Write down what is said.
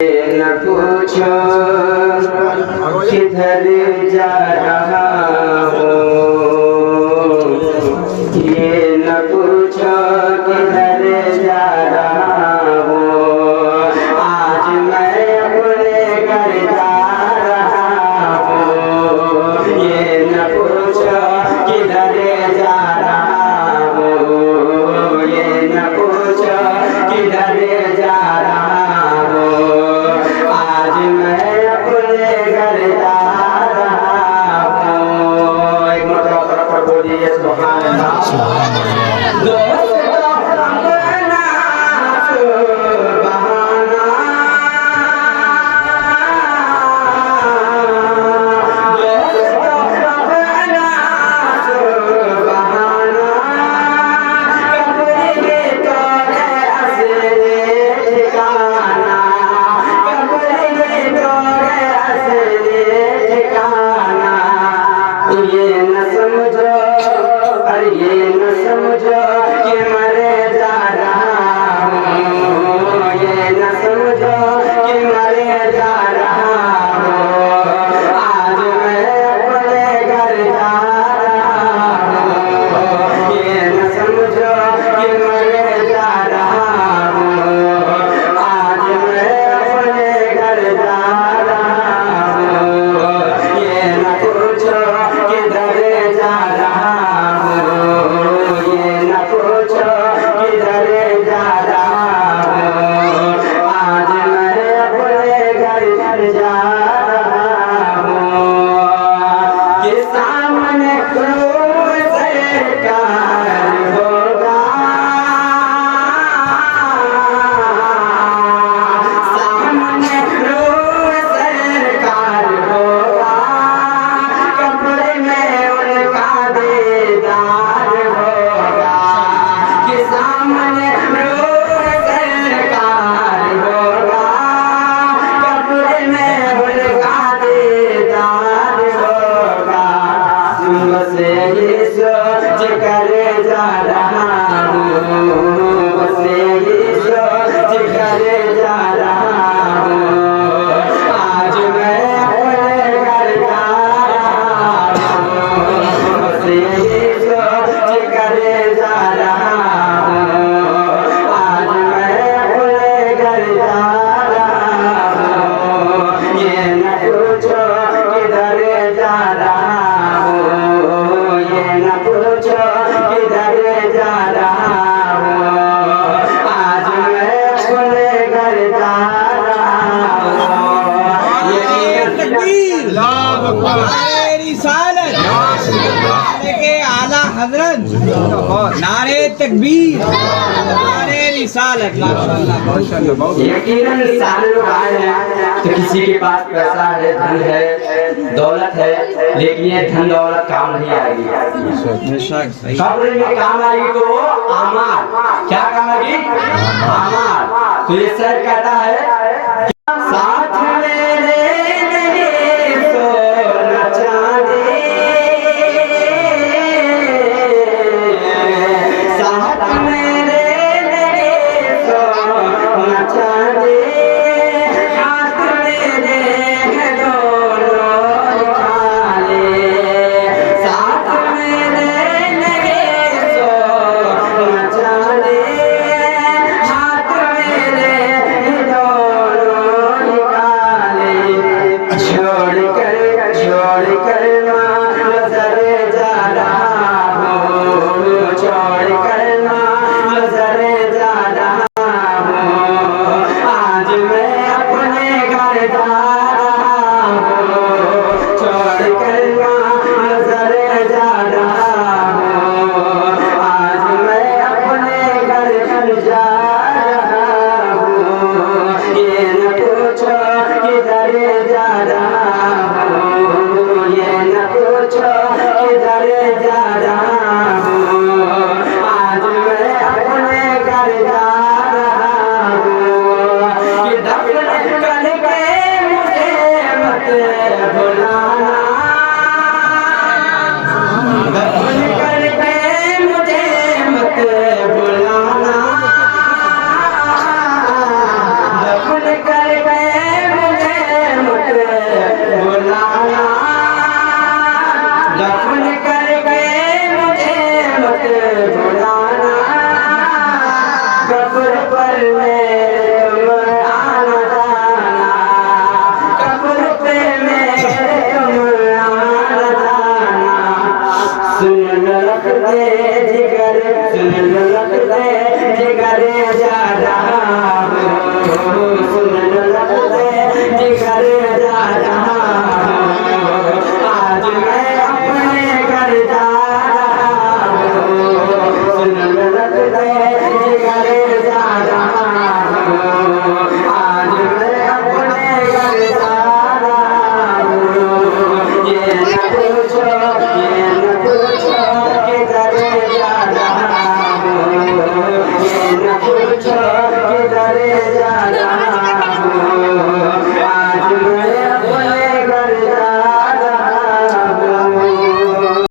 न पूछो किधर जा रहा हो, ये न पूछो किधर जा रहा हो। आज मैं अपने घर जा रहा हूँ, ये न पूछो किधर जा रहा हो, ये न पूछो किधर जा रहा हो। आज मैं अपने घर जा रहा हूँ। एक मतलब बोलिए सुभान अल्लाह। नारे तकबीर, नारे रिसालत। यकीनन सारे लोग आए हैं तो किसी के पास पैसा है, धन है, दौलत है, लेकिन ये धन दौलत काम नहीं आएगी। कब्र में काम आएगी तो वो आमाल। क्या काम आएगी? आमाल। तो ये सर कहता है साथ मेरे नहीं सोना चांदी, साथ मेरे नहीं सोना चांदी, हाथ मेरे हैं दोनों खाली, साथ मेरे नहीं सोना चांदी, हाथ मेरे हैं दोनों खाली। छोड़ कर नजर जा रहा हूँ, छोड़ कर नजर जा रहा हूँ। आज मैं अपने घर जा रहा हूँ, छोड़ कर नजर जा रहा हूँ। आज मैं अपने घर जा रहा हूँ, ये न पूछो किधर जा रहा हूँ, ये न पूछो किधर जा रहा हूँ। आज मैं अपने घर जा रहा हूँ, कि दफन करके मुझे मत भुला।